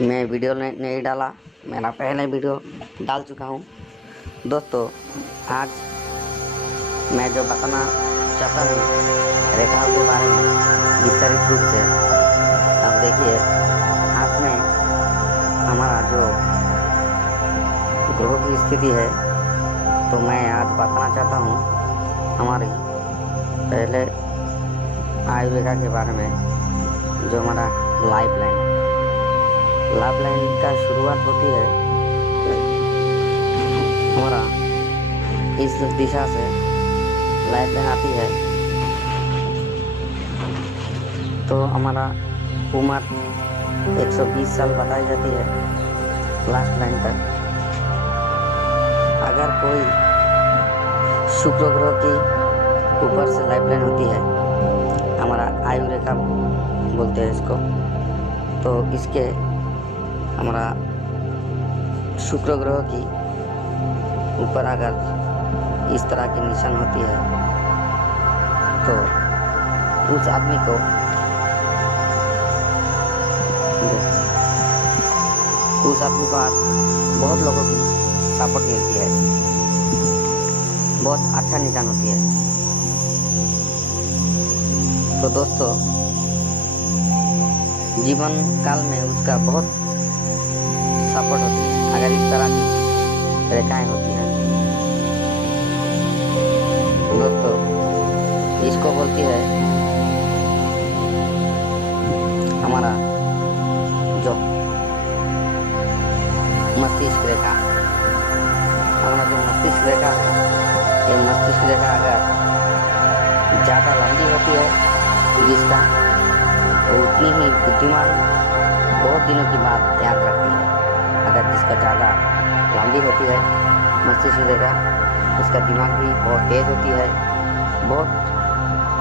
मैं वीडियो नहीं डाला, मेरा पहले वीडियो डाल चुका हूँ। दोस्तों आज मैं जो बताना चाहता हूँ रेखाओं के बारे में विस्तारित रूप से। अब देखिए हाथ में हमारा जो ग्रह की स्थिति है, तो मैं आज बताना चाहता हूँ हमारी पहले आयु रेखा के बारे में। जो हमारा लाइफ लाइन का शुरुआत होती है हमारा इस दिशा से लाइफ लाइन आती है, तो हमारा उम्र 120 साल बताई जाती है लास्ट लाइन तक। अगर कोई शुक्र ग्रह की ऊपर से लाइफ लाइन होती है, हमारा आयु रेखा बोलते हैं इसको, तो इसके हमारा शुक्र ग्रह की ऊपर अगर इस तरह की निशान होती है, तो उस आदमी को आज बहुत लोगों की सपोर्ट मिलती है, बहुत अच्छा निशान होती है। तो दोस्तों जीवन काल में उसका बहुत सपोर्ट होती है अगर इस तरह की रेखाएं होती हैं। दोस्तों इसको बोलती है हमारा जो मस्तिष्क रेखा। हमारा जो मस्तिष्क रेखा है, ये मस्तिष्क रेखा अगर ज़्यादा लंबी होती है जिसका, वो उतनी ही बुद्धिमान बहुत दिनों की बात याद रखती है। अगर जिसका ज़्यादा लंबी होती है मस्तिष्क रेखा, उसका दिमाग भी बहुत तेज होती है, बहुत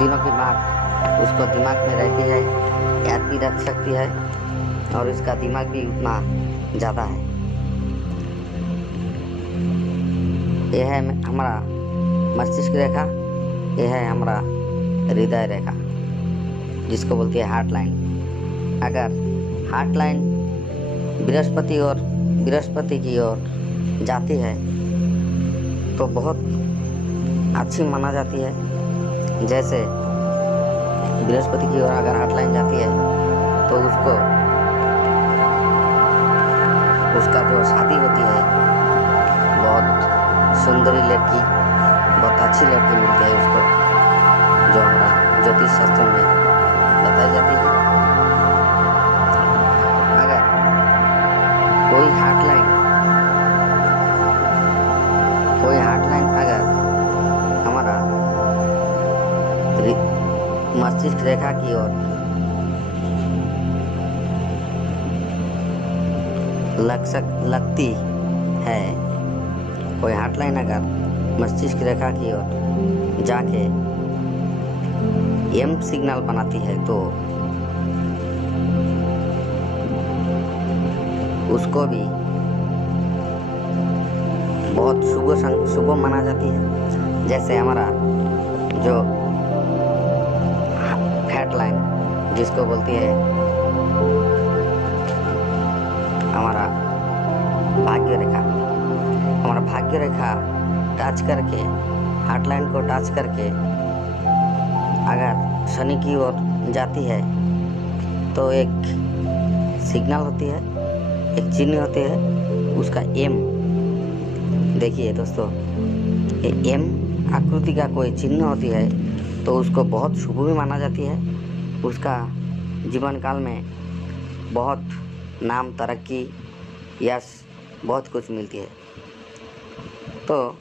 दिनों की बात उसको दिमाग में रहती है, याद भी रख सकती है, और उसका दिमाग भी उतना ज़्यादा है। यह है हमारा मस्तिष्क रेखा, यह है हमारा हृदय रेखा जिसको बोलती है हार्ट लाइन। अगर हार्ट लाइन बृहस्पति की ओर जाती है तो बहुत अच्छी माना जाती है। जैसे बृहस्पति की ओर अगर हार्ट लाइन जाती है तो उसका जो शादी होती है, बहुत सुंदरी लड़की, बहुत अच्छी लड़की मिलती है उसको, जो हमारा ज्योतिष शास्त्र में बताई जाती है। अगर कोई हार्ट लाइन अगर हमारा मस्तिष्क रेखा की ओर लगती है, कोई हार्ट लाइन अगर मस्तिष्क रेखा की ओर जाके एम सिग्नल बनाती है, तो उसको भी बहुत शुभ माना जाती है। जैसे हमारा जो फैट लाइन जिसको बोलती है हमारा भाग्य रेखा, हमारा भाग्य रेखा टच करके, हार्ट लाइन को टच करके अगर शनि की ओर जाती है, तो एक सिग्नल होती है, एक चिन्ह होती है, उसका एम। देखिए दोस्तों, ये एम आकृति का कोई चिन्ह होती है तो उसको बहुत शुभ भी माना जाती है। उसका जीवन काल में बहुत नाम, तरक्की, यश, बहुत कुछ मिलती है। तो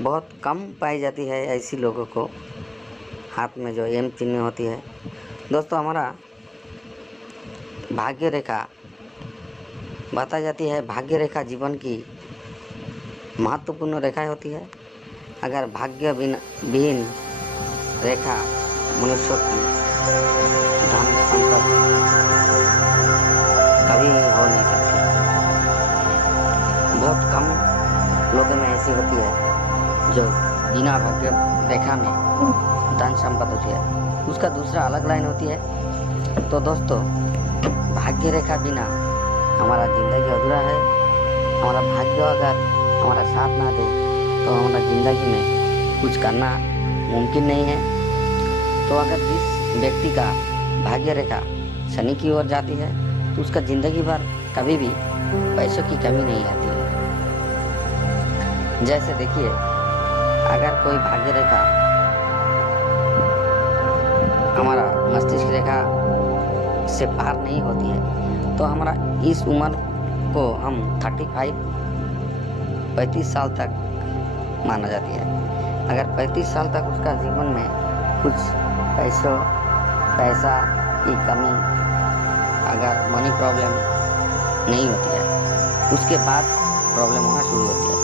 बहुत कम पाई जाती है ऐसी लोगों को हाथ में जो एम चिन्ह होती है। दोस्तों हमारा भाग्य रेखा बताई जाती है। भाग्य रेखा जीवन की महत्वपूर्ण रेखा होती है। अगर भाग्य विहीन रेखा मनुष्य की धन संपत्ति कभी हो नहीं सकती। बहुत कम लोगों में ऐसी होती है जो बिना भाग्य रेखा में धन संपत्ति होती है, उसका दूसरा अलग लाइन होती है। तो दोस्तों भाग्य रेखा बिना हमारा ज़िंदगी अधूरा है। हमारा भाग्य अगर हमारा साथ ना दे तो हमारा ज़िंदगी में कुछ करना मुमकिन नहीं है। तो अगर जिस व्यक्ति का भाग्य रेखा शनि की ओर जाती है तो उसका ज़िंदगी भर कभी भी पैसों की कमी नहीं आती है। जैसे देखिए, अगर कोई भाग्य रेखा हमारा मस्तिष्क रेखा से पार नहीं होती है तो हमारा इस उम्र को हम 35 साल तक माना जाती है। अगर 35 साल तक उसका जीवन में कुछ पैसा की कमी, अगर मनी प्रॉब्लम नहीं होती है, उसके बाद प्रॉब्लम होना शुरू होती है।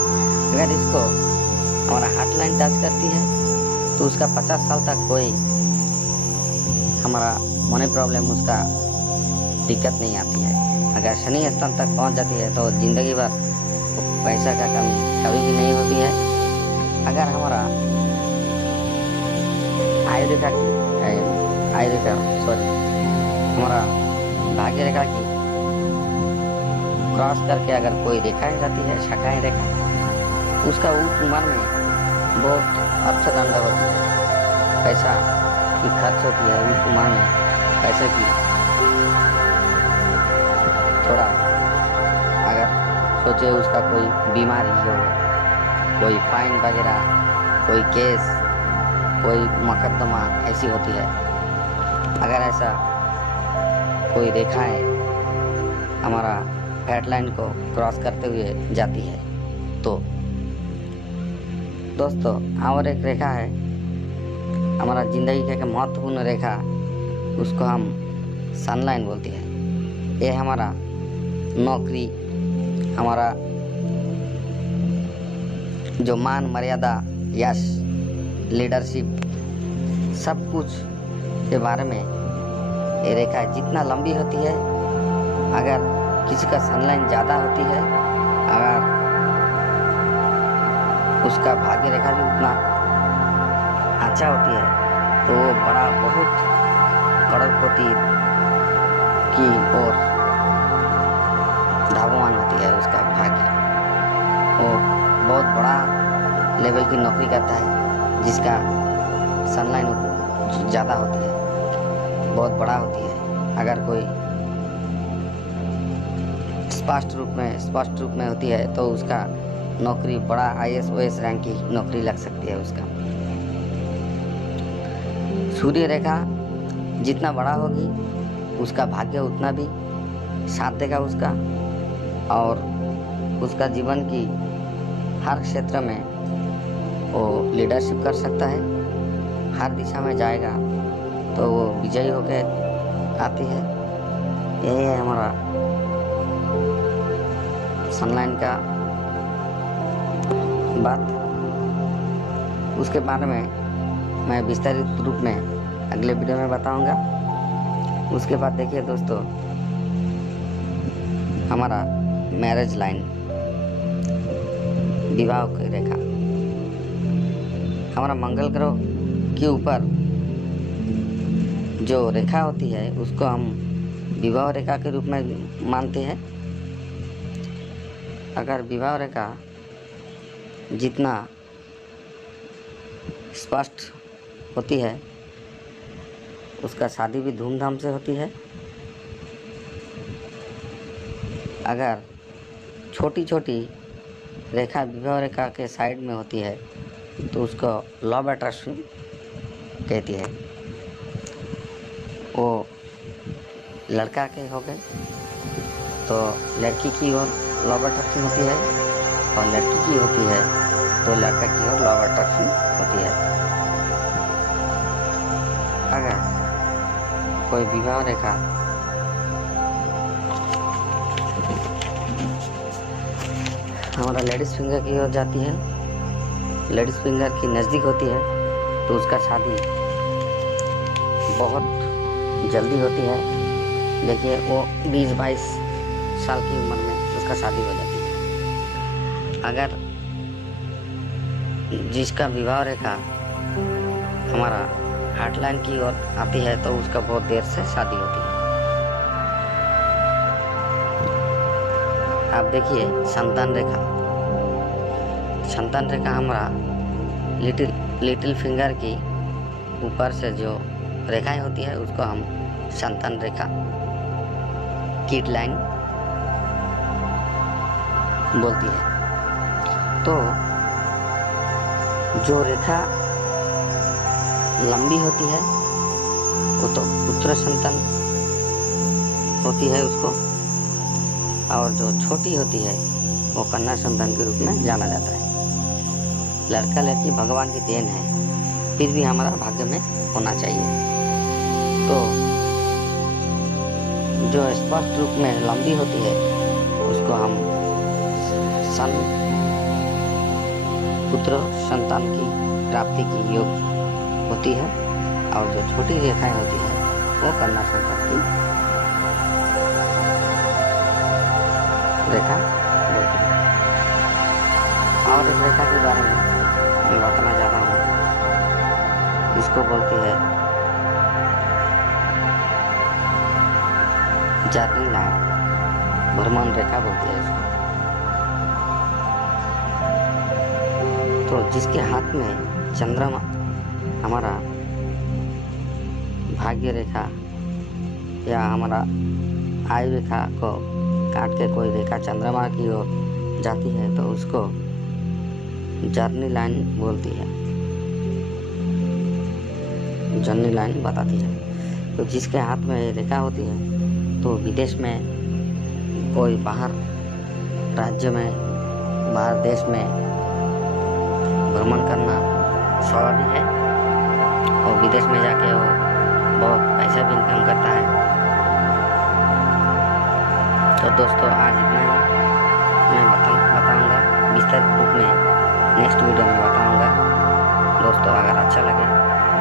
अगर इसको हमारा हार्ट लाइन टच करती है तो उसका 50 साल तक कोई हमारा मनी प्रॉब्लम, उसका दिक्कत नहीं आती है। अगर शनि स्थान तक पहुंच जाती है तो ज़िंदगी भर पैसा का कमी कभी भी नहीं होती है। अगर हमारा हमारा भाग्य रेखा की क्रॉस करके अगर कोई रेखाएं जाती है, शाखाएं रेखा, उसका उस उम्र में बहुत अर्थदंड होती है, पैसा की खर्च होती है। उस उम्र में पैसे की थोड़ा, अगर सोचे उसका कोई बीमारी हो, कोई फाइन वगैरह, कोई केस, कोई मुकदमा ऐसी होती है। अगर ऐसा कोई रेखाएं हमारा फैट लाइन को क्रॉस करते हुए जाती है तो दोस्तों, और एक रेखा है हमारा ज़िंदगी का एक महत्वपूर्ण रेखा, उसको हम सनलाइन बोलते हैं। ये हमारा नौकरी, हमारा जो मान मर्यादा, यश, लीडरशिप, सब कुछ के बारे में ये रेखा जितना लंबी होती है, अगर किसी का सनलाइन ज़्यादा होती है, अगर उसका भाग्य रेखा भी उतना अच्छा होती है तो वो बड़ा बहुत करोड़पति की ओर धावमान होती है। उसका भाग्य वो बहुत बड़ा लेवल की नौकरी करता है, जिसका सनलाइन ज़्यादा होती है, बहुत बड़ा होती है। अगर कोई स्पष्ट रूप में होती है तो उसका नौकरी बड़ा IAS OS रैंक की नौकरी लग सकती है उसका। सूर्य रेखा जितना बड़ा होगी उसका भाग्य उतना भी साथ देगा उसका, और उसका जीवन की हर क्षेत्र में वो लीडरशिप कर सकता है, हर दिशा में जाएगा तो वो विजयी होकर आती है। यही है हमारा सनलाइन का बात। उसके बारे में मैं विस्तारित रूप में अगले वीडियो में बताऊंगा। उसके बाद देखिए दोस्तों, हमारा मैरिज लाइन, विवाह की रेखा, हमारा मंगल ग्रह के ऊपर जो रेखा होती है उसको हम विवाह रेखा के रूप में मानते हैं। अगर विवाह रेखा जितना स्पष्ट होती है उसका शादी भी धूमधाम से होती है। अगर छोटी छोटी रेखा विवाह रेखा के साइड में होती है तो उसको लॉ ऑफ अट्रैक्शन कहती है। वो लड़का के हो गए तो लड़की की ओर लॉ ऑफ अट्रैक्शन होती है, और लड़की की होती है तो लड़का की ओर लॉ ऑफ अट्रैक्शन होती है। अगर कोई विवाह रेखा हमारा लेडीज फिंगर की ओर जाती है, लेडीज फिंगर की नज़दीक होती है तो उसका शादी बहुत जल्दी होती है। देखिए, वो 20-22 साल की उम्र में उसका शादी हो जाती है। अगर जिसका विवाह रेखा हमारा हार्ट लाइन की ओर आती है तो उसका बहुत देर से शादी होती है। आप देखिए संतान रेखा। संतान रेखा हमारा लिटिल फिंगर की ऊपर से जो रेखाएं होती है उसको हम संतान रेखा, किड लाइन बोलती है। तो जो रेखा लंबी होती है वो तो पुत्र संतान होती है उसको, और जो छोटी होती है वो कन्या संतान के रूप में जाना जाता है। लड़का लड़की भगवान की देन है, फिर भी हमारा भाग्य में होना चाहिए। तो जो स्पष्ट रूप में लंबी होती है उसको हम पुत्र संतान की प्राप्ति की योग होती है, और जो छोटी रेखाएं होती है वो कन्या संतान की रेखा बोलती है। और इस रेखा के बारे में मैं बताना चाहता हूँ। इसको बोलती है जर्नी लाइन, भ्रमण रेखा बोलती है इसको। तो जिसके हाथ में चंद्रमा हमारा भाग्य रेखा या हमारा आयु रेखा को काट के कोई रेखा चंद्रमा की ओर जाती है तो उसको जर्नी लाइन बोलती है, जर्नी लाइन बताती है। तो जिसके हाथ में ये रेखा होती है तो विदेश में, कोई बाहर राज्य में, बाहर देश में भ्रमण करना स्वाभाविक है, और विदेश में जाके वो बहुत पैसा भी इनकम करता है। तो दोस्तों आज इतना ही मैं बताऊंगा विस्तारित रूप में, नेक्स्ट वीडियो में बताऊंगा। दोस्तों अगर अच्छा लगे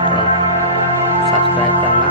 तो सब्सक्राइब करना